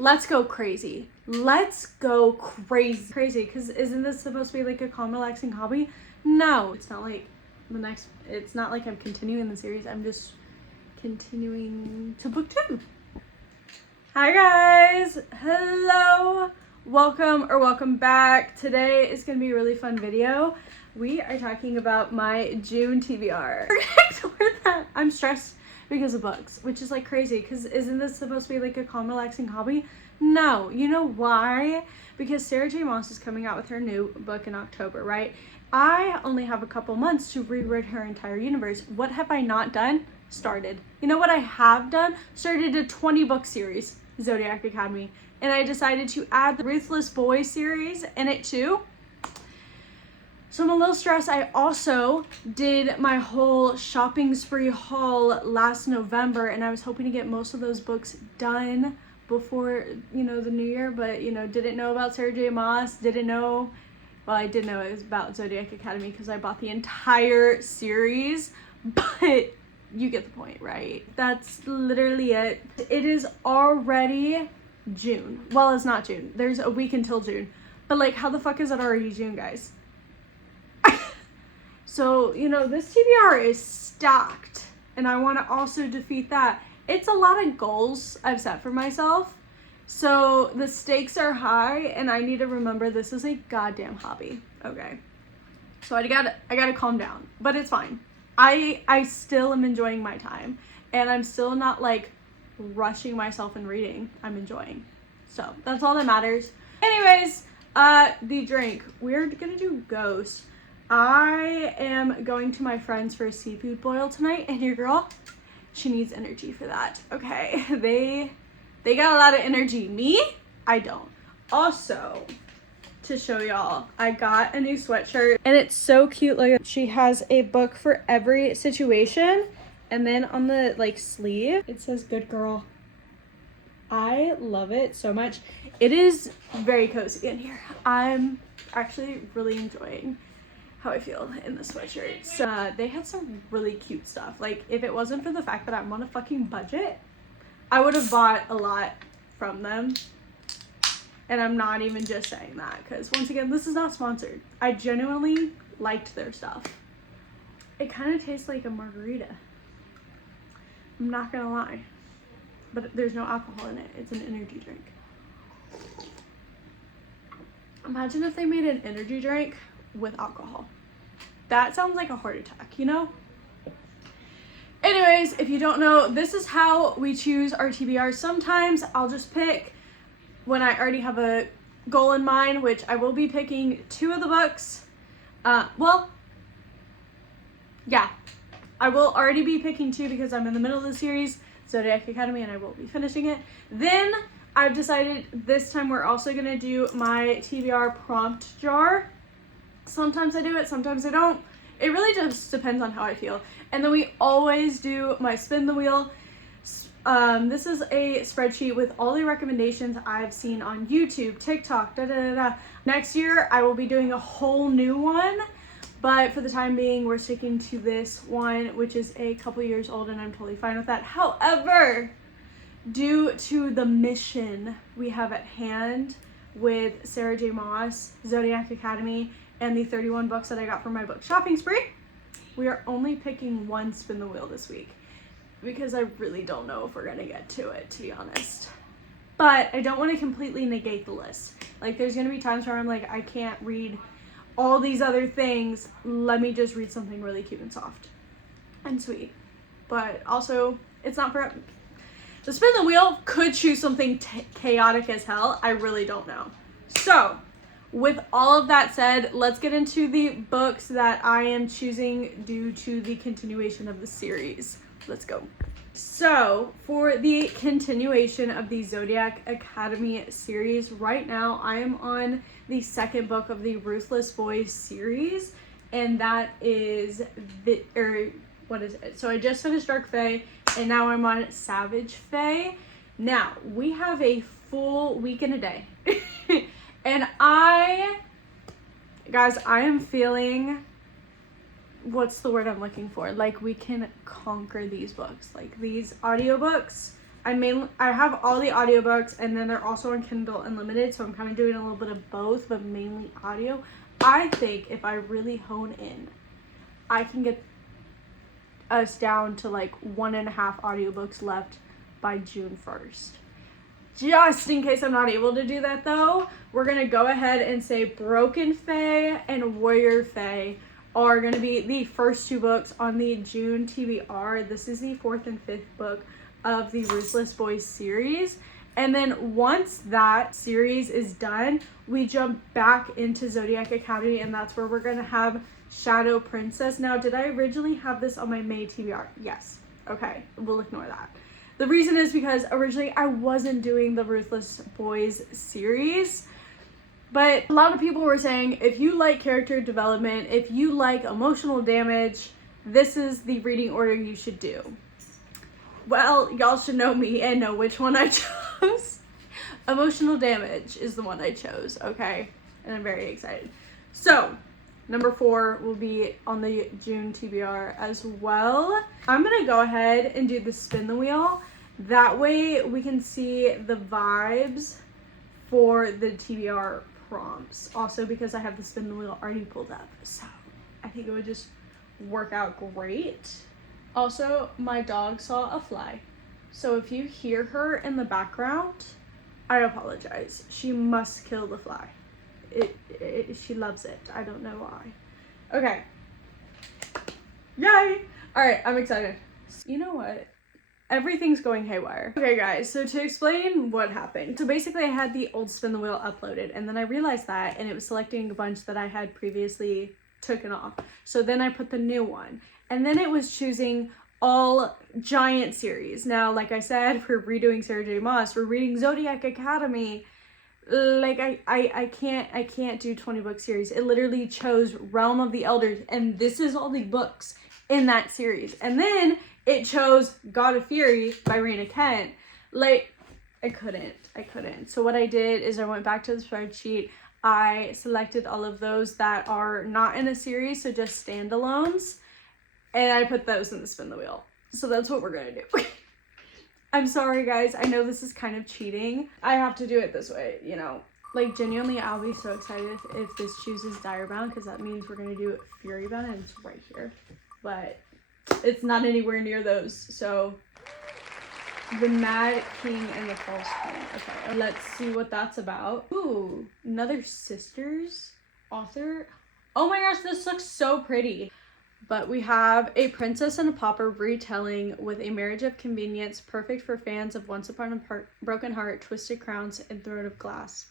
let's go crazy. Let's go crazy. Crazy, because isn't this supposed to be like a calm, relaxing hobby? No, it's not like it's not like I'm continuing the series. I'm just continuing to book 2. Hi guys, hello, welcome back. Today is gonna be a really fun video. We are talking about my June TBR. Ignore that. I'm stressed because of books, which is like crazy, because isn't this supposed to be like a calm, relaxing hobby? No. You know why? Because Sarah J. Maas is coming out with her new book in October, right? I only have a couple months to reread her entire universe. What have I not done? Started. You know what I have done? Started a 20-book series, Zodiac Academy. And I decided to add the Ruthless Boy series in it too. So I'm a little stressed. I also did my whole shopping spree haul last November, and I was hoping to get most of those books done before, the new year, but, didn't know about Sarah J. Maas, didn't know, well, I did know it was about Zodiac Academy because I bought the entire series, but you get the point, right? That's literally it. It is already June. Well, it's not June. There's a week until June, but like, how the fuck is it already June, guys? So, this TBR is stacked, and I want to also defeat that. It's a lot of goals I've set for myself, so the stakes are high, and I need to remember this is a goddamn hobby, okay? So I gotta calm down, but it's fine. I still am enjoying my time, and I'm still not, like, rushing myself in reading. I'm enjoying, so that's all that matters. Anyways, the drink. We're gonna do Ghost. I am going to my friend's for a seafood boil tonight, and your girl, she needs energy for that, okay? They got a lot of energy. Me, I don't. Also, to show y'all, I got a new sweatshirt, and it's so cute. Like, she has a book for every situation, and then on the, like, sleeve, it says good girl. I love it so much. It is very cozy in here. I'm actually really enjoying how I feel in the sweatshirt. So, they have some really cute stuff. Like, if it wasn't for the fact that I'm on a fucking budget, I would have bought a lot from them. And I'm not even just saying that, because once again, this is not sponsored. I genuinely liked their stuff. It kind of tastes like a margarita. I'm not gonna lie. But there's no alcohol in it. It's an energy drink. Imagine if they made an energy drink with alcohol. That sounds like a heart attack, Anyways, if you don't know, this is how we choose our TBRs. Sometimes I'll just pick when I already have a goal in mind, which I will be picking 2 of the books. I will already be picking 2 because I'm in the middle of the series, Zodiac Academy, and I will be finishing it. Then I've decided this time we're also gonna do my TBR prompt jar. Sometimes I do it, sometimes I don't. It really just depends on how I feel. And then we always do my spin the wheel. This is a spreadsheet with all the recommendations I've seen on YouTube, TikTok, Next year, I will be doing a whole new one. But for the time being, we're sticking to this one, which is a couple years old, and I'm totally fine with that. However, due to the mission we have at hand with Sarah J. Maas, Zodiac Academy, and the 31 books that I got from my book shopping spree, we are only picking 1 spin the wheel this week, because I really don't know if we're gonna get to it, to be honest. But I don't want to completely negate the list. Like, there's gonna be times where I'm like, I can't read all these other things. Let me just read something really cute and soft and sweet. But also, it's not for the spin the wheel could choose something chaotic as hell. I really don't know. So, with all of that said, let's get into the books that I am choosing due to the continuation of the series. Let's go. So, for the continuation of the Zodiac Academy series, right now I am on the 2nd book of the Ruthless Boy series, and that is what is it? So I just finished Dark Fae, and now I'm on Savage Fae. Now, we have a full week and a day. And guys, I am feeling, what's the word I'm looking for? Like, we can conquer these books. Like, these audiobooks I have all the audiobooks, and then they're also on Kindle Unlimited, so I'm kind of doing a little bit of both, but mainly audio. I think if I really hone in, I can get us down to like 1.5 audiobooks left by June 1st. Just in case I'm not able to do that though, we're gonna go ahead and say Broken Fae and Warrior Fae are gonna be the first 2 books on the June TBR. This is the 4th and 5th book of the Ruthless Boys series. And then once that series is done, we jump back into Zodiac Academy, and that's where we're gonna have Shadow Princess. Now, did I originally have this on my May TBR? Yes. Okay, we'll ignore that. The reason is because originally I wasn't doing the Ruthless Boys series, but a lot of people were saying if you like character development, if you like emotional damage, this is the reading order you should do. Well, y'all should know me and know which one I chose. Emotional damage is the one I chose, okay? And I'm very excited. So, number 4 will be on the June TBR as well. I'm gonna go ahead and do the spin the wheel. That way we can see the vibes for the TBR prompts. Also because I have the spin the wheel already pulled up. So I think it would just work out great. Also, my dog saw a fly. So if you hear her in the background, I apologize. She must kill the fly. She loves it. I don't know why. Okay. Yay! Alright, I'm excited. You know what? Everything's going haywire. Okay guys, so to explain what happened. So basically I had the old spin the wheel uploaded, and then I realized that, and it was selecting a bunch that I had previously taken off. So then I put the new one, and then it was choosing all giant series. Now, like I said, we're redoing Sarah J. Maas, we're reading Zodiac Academy. Like I can't do 20 book series. It literally chose Realm of the Elders, and this is all the books in that series. And then it chose God of Fury by Raina Kent. Like, I couldn't. So what I did is I went back to the spreadsheet. I selected all of those that are not in a series, so just standalones, and I put those in the spin the wheel. So that's what we're gonna do. I'm sorry guys, I know this is kind of cheating. I have to do it this way, you know. Like, genuinely, I'll be so excited if this chooses Direbound, because that means we're gonna do Furybound, and it's right here. But it's not anywhere near those, so. The Mad King and the False Queen. Okay, let's see what that's about. Ooh, another sisters author. Oh my gosh, this looks so pretty. But we have a princess and a pauper retelling with a marriage of convenience, perfect for fans of Once Upon a Broken Heart, Twisted Crowns, and Throne of Glass.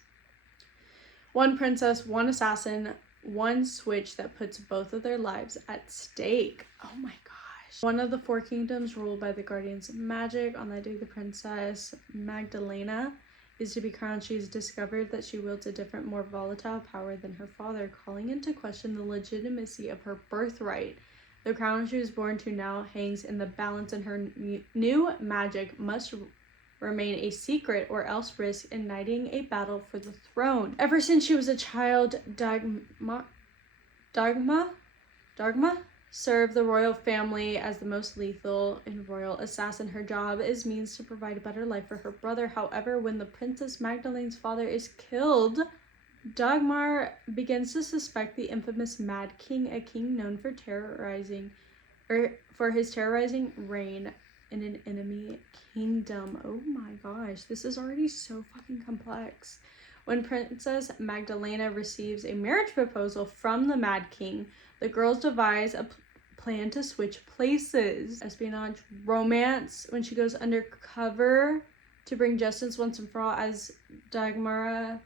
One princess, one assassin, one switch that puts both of their lives at stake. Oh my gosh. One of the 4 kingdoms ruled by the guardians of magic. On that day, the princess Magdalena is to be crowned. She has discovered that she wields a different, more volatile power than her father, calling into question the legitimacy of her birthright. The crown she was born to now hangs in the balance, and her new magic must remain a secret or else risk igniting a battle for the throne. Ever since she was a child, Dagma served the royal family as the most lethal and royal assassin. Her job is means to provide a better life for her brother. However, when the Princess Magdalene's father is killed, Dagmar begins to suspect the infamous Mad King, a king known for his terrorizing reign in an enemy kingdom. Oh my gosh, this is already so fucking complex. When Princess Magdalena receives a marriage proposal from the Mad King, the girls devise a plan to switch places. Espionage, romance, when she goes undercover to bring justice once and for all. As Dagmar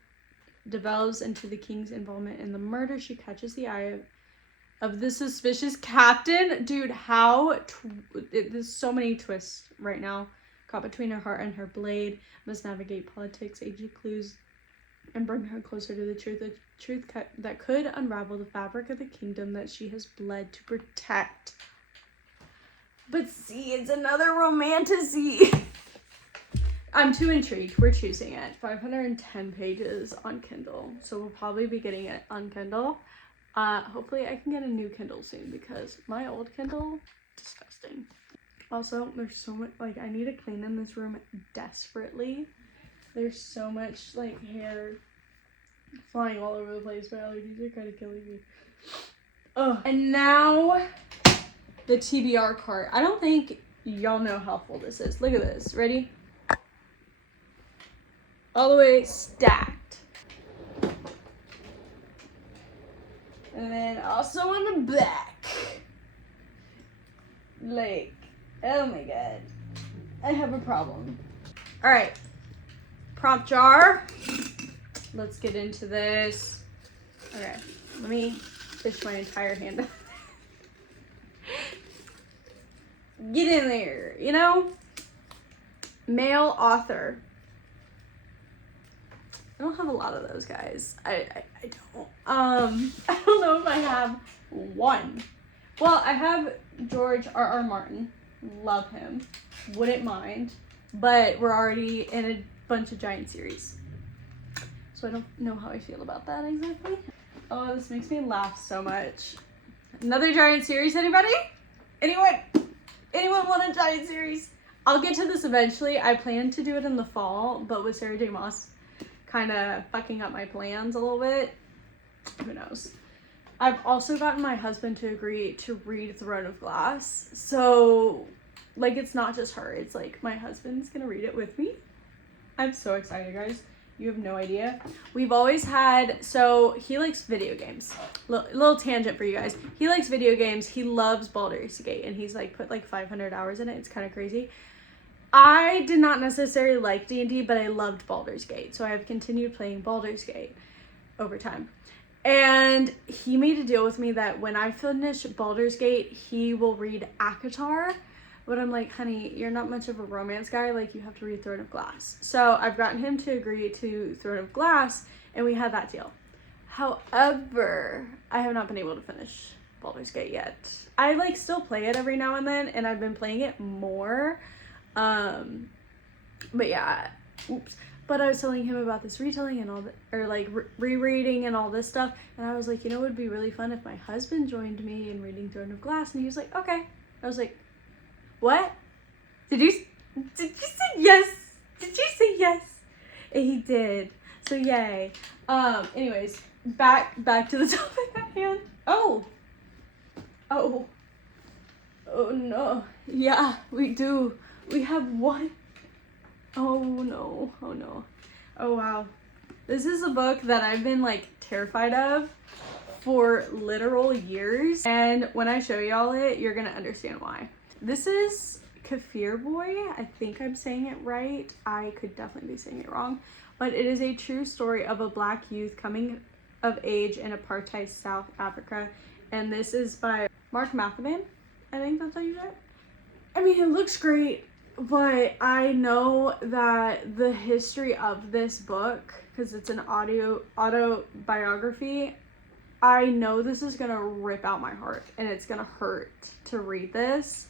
develops into the king's involvement in the murder, she catches the eye of the suspicious captain. Dude, there's so many twists right now. Caught between her heart and her blade, must navigate politics, agent clues, and bring her closer to the truth that could unravel the fabric of the kingdom that she has bled to protect. But see, it's another romantasy. I'm too intrigued. We're choosing it. 510 pages on Kindle, so we'll probably be getting it on Kindle. Hopefully I can get a new Kindle soon, because my old Kindle, disgusting. Also, there's so much, like, I need to clean in this room desperately. There's so much, like, hair flying all over the place. My allergies are kind of killing me. Ugh. And now, the TBR cart. I don't think y'all know how full this is. Look at this. Ready? All the way stacked. And then also on the back. Like, oh my god. I have a problem. Alright. Prompt jar. Let's get into this. Okay. Let me fish my entire hand up. Get in there, you know? Male author. I don't have a lot of those, guys. I don't. I don't know if I have one. Well, I have George R.R. Martin. Love him. Wouldn't mind. But we're already in a bunch of giant series. So I don't know how I feel about that exactly. Oh, this makes me laugh so much. Another giant series, anybody? Anyone? Anyone want a giant series? I'll get to this eventually. I plan to do it in the fall, but with Sarah J. Maas kind of fucking up my plans a little bit. Who knows? I've also gotten my husband to agree to read Throne of Glass. So, like, it's not just her. It's like my husband's gonna read it with me. I'm so excited, guys. You have no idea. We've always had, so he likes video games. Little tangent for you guys. He likes video games. He loves Baldur's Gate, and he's like put like 500 hours in it. It's kind of crazy. I did not necessarily like D&D, but I loved Baldur's Gate. So I have continued playing Baldur's Gate over time. And he made a deal with me that when I finish Baldur's Gate, he will read ACOTAR. But I'm like, honey, you're not much of a romance guy. Like, you have to read Throne of Glass. So I've gotten him to agree to Throne of Glass, and we had that deal. However, I have not been able to finish Baldur's Gate yet. I like still play it every now and then, and I've been playing it more. But yeah, oops. But I was telling him about this retelling and all that, or like rereading and all this stuff. And I was like, you know, it would be really fun if my husband joined me in reading Throne of Glass. And he was like, okay. I was like, what? Did you say yes? Did you say yes? And he did. So yay. Anyways, back to the topic at hand. Oh no. Yeah, we do. We have one. Oh no. Oh wow. This is a book that I've been like terrified of for literal years. And when I show y'all it, you're gonna understand why. This is Kafir Boy. I think I'm saying it right. I could definitely be saying it wrong. But it is a true story of a black youth coming of age in apartheid South Africa. And this is by Mark Matherman. I think that's how you say it. I mean, it looks great, but I know that the history of this book, because it's an autobiography, I know this is gonna rip out my heart, and it's gonna hurt to read this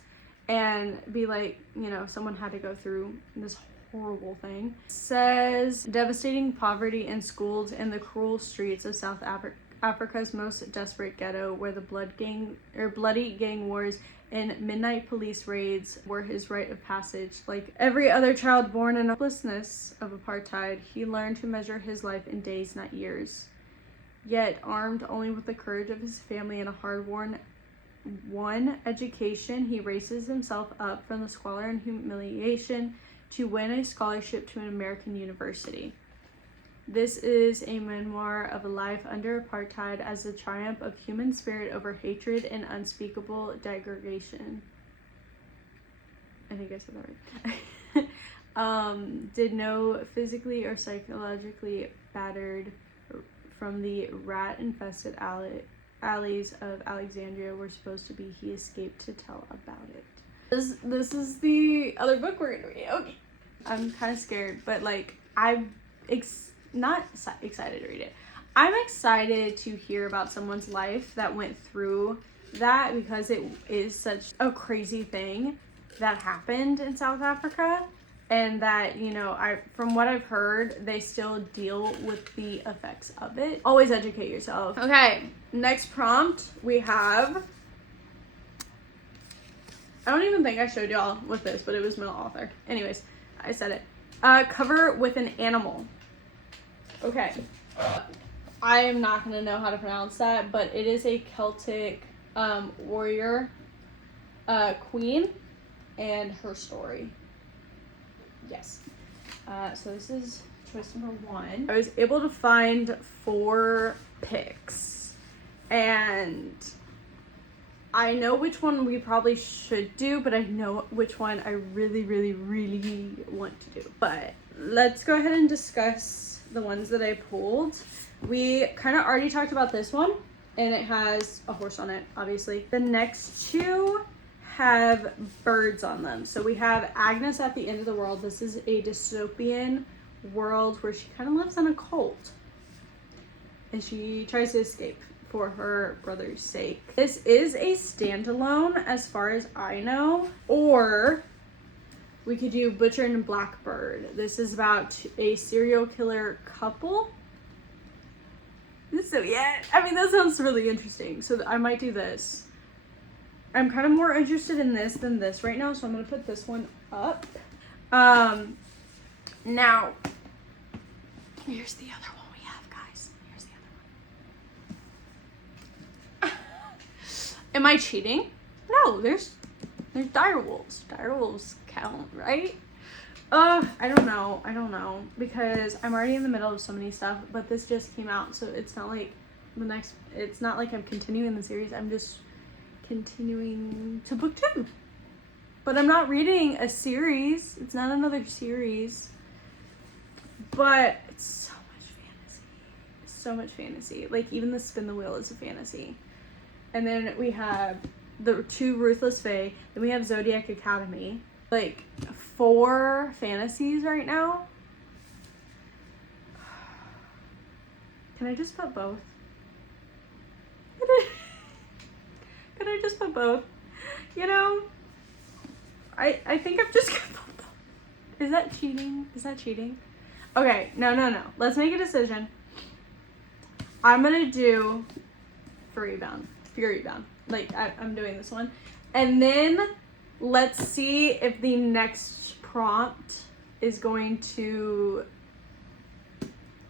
and be like, you know, someone had to go through this horrible thing. It says, devastating poverty in schools and the cruel streets of South Africa's most desperate ghetto, where the bloody gang wars and midnight police raids were his rite of passage. Like every other child born in the helplessness of apartheid, he learned to measure his life in days, not years. Yet, armed only with the courage of his family and a hard-won education, he raises himself up from the squalor and humiliation to win a scholarship to an American university. This is a memoir of a life under apartheid as a triumph of human spirit over hatred and unspeakable degradation. I think I said that right. Did no physically or psychologically battered from the rat-infested alleys of Alexandria were supposed to be. He escaped to tell about it. This is the other book we're gonna read. Okay. I'm kind of scared, but like I'm not excited to read it. I'm excited to hear about someone's life that went through that, because it is such a crazy thing that happened in South Africa, and that, you know, from what I've heard, they still deal with the effects of it. Always educate yourself. Okay, next prompt we have I don't even think I showed y'all with this, but it was middle author. Anyways, I said it. Cover with an animal. Okay. I am not going to know how to pronounce that, but it is a Celtic warrior queen and her story. Yes. So this is choice number 1. I was able to find 4 picks, and I know which one we probably should do, but I know which one I really, really, really want to do. But let's go ahead and discuss the ones that I pulled. We kind of already talked about this one, and it has a horse on it, obviously. The next 2 have birds on them. So we have Agnes at the End of the World. This is a dystopian world where she kind of lives in a cult, and she tries to escape for her brother's sake. This is a standalone as far as I know, or we could do Butcher and Blackbird. This is about a serial killer couple. So yeah, I mean, that sounds really interesting. So I might do this. I'm kind of more interested in this than this right now, so I'm gonna put this one up. Now, here's the other one we have, guys. Here's the other one. Am I cheating? No, there's direwolves. Direwolves count, right? I don't know, because I'm already in the middle of so many stuff, but this just came out, so it's not like it's not like I'm continuing the series. I'm just continuing to book 2. But I'm not reading a series. It's not another series. But it's so much fantasy. So much fantasy. Like, even the Spin the Wheel is a fantasy. And then we have the 2 Ruthless Fae. Then we have Zodiac Academy. Like, 4 fantasies right now. Can I just put both? Can I just put both? You know, I think I'm just gonna put both. Is that cheating? Is that cheating? Okay, no. Let's make a decision. I'm gonna do Fury Bound. Like, I'm doing this one. And then let's see if the next prompt is going to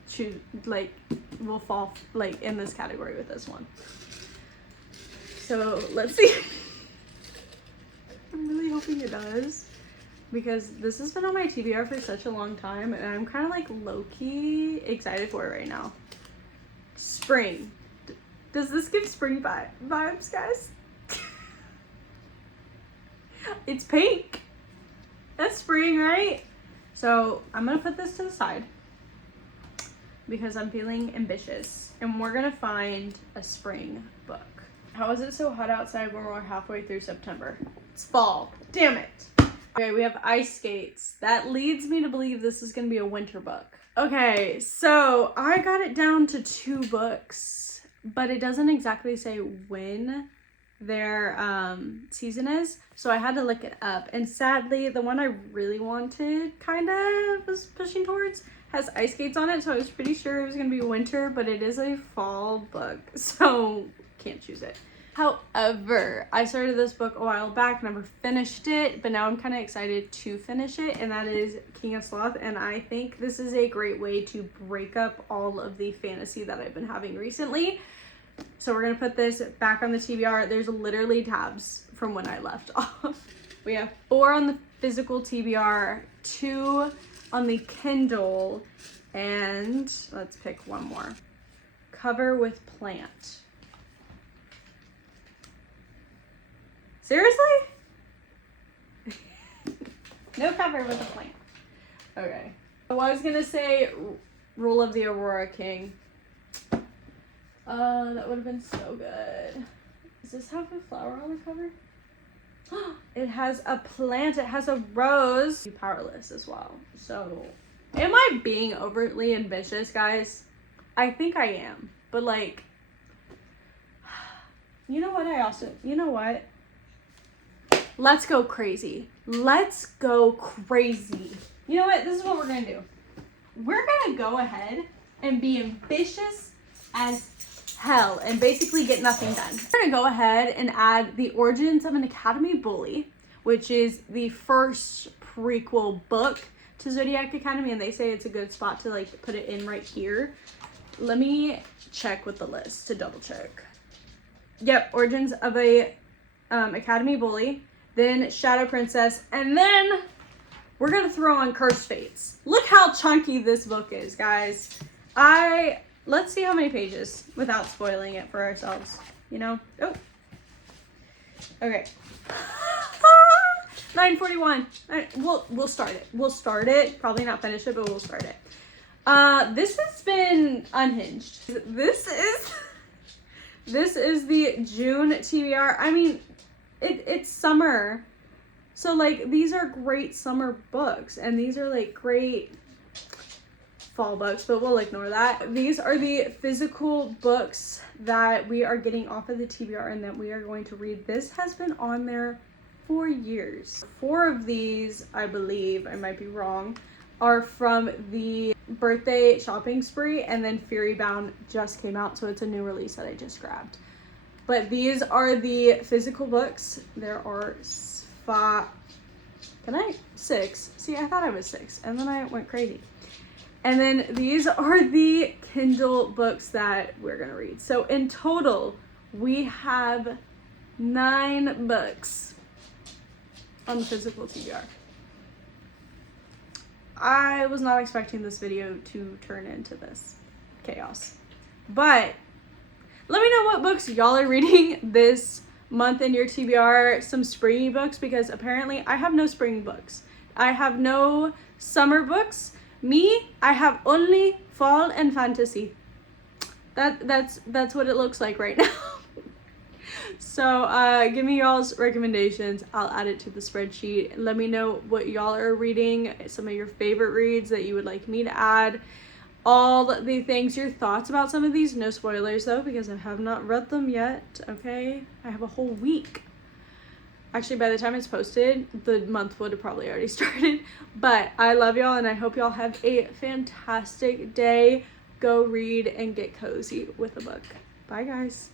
choose, like, will fall, like, in this category with this one. So let's see. I'm really hoping it does, because this has been on my TBR for such a long time, and I'm kind of like low-key excited for it right now. Spring. Does this give spring vibes, guys? It's pink. That's spring, right? So I'm gonna put this to the side because I'm feeling ambitious, and we're gonna find a spring book. How is it so hot outside when we're halfway through September? It's fall. Damn it. Okay, we have ice skates. That leads me to believe this is gonna be a winter book. Okay, so I got it down to 2 books, but it doesn't exactly say when their season is, so I had to look it up. And sadly, the one I really wanted, kind of was pushing towards, has ice skates on it, so I was pretty sure it was gonna be winter, but it is a fall book, so can't choose it. However, I started this book a while back, never finished it, but now I'm kind of excited to finish it, and that is King of Sloth. And I think this is a great way to break up all of the fantasy that I've been having recently. So we're gonna put this back on the TBR. There's literally tabs from when I left off. We have 4 on the physical TBR, 2 on the Kindle, and let's pick one more. Cover with plant. Seriously? No cover with a plant. Okay. I was gonna say Rule of the Aurora King. That would have been so good. Does this have a flower on the cover? It has a plant. It has a rose. Powerless as well. So, am I being overtly ambitious, guys? I think I am. But, like, you know what? You know what? Let's go crazy. Let's go crazy. You know what? This is what we're gonna do. We're gonna go ahead and be ambitious as and basically get nothing done. We're gonna go ahead and add the origins of an academy bully, which is the first prequel book to Zodiac Academy, and they say it's a good spot to like put it in right here. Let me check with the list to double check. Yep, Origins of a Academy Bully, then Shadow Princess, and then we're gonna throw on Cursed Fates. Look how chunky this book is, guys. Let's see how many pages without spoiling it for ourselves, you know? Oh. Okay. 9:41. We'll start it. We'll start it. Probably not finish it, but we'll start it. This has been unhinged. This is the June TBR. I mean, it's summer. So like these are great summer books, and these are like great fall books, but we'll ignore that. These are the physical books that we are getting off of the TBR and that we are going to read. This has been on there for years. 4 of these, I believe, I might be wrong, are from the birthday shopping spree, and then Fury Bound just came out, so it's a new release that I just grabbed. But these are the physical books. There are 6. See, I thought I was 6, and then I went crazy. And then these are the Kindle books that we're gonna read. So in total, we have 9 books on the physical TBR. I was not expecting this video to turn into this chaos. But let me know what books y'all are reading this month in your TBR, some springy books, because apparently I have no spring books. I have no summer books. Me, I have only fall and fantasy. That's what it looks like right now. So give me y'all's recommendations. I'll add it to the spreadsheet. Let me know what y'all are reading, some of your favorite reads that you would like me to add. All the things, your thoughts about some of these. No spoilers though, because I have not read them yet, okay? I have a whole week. Actually, by the time it's posted, the month would have probably already started. But I love y'all, and I hope y'all have a fantastic day. Go read and get cozy with a book. Bye, guys.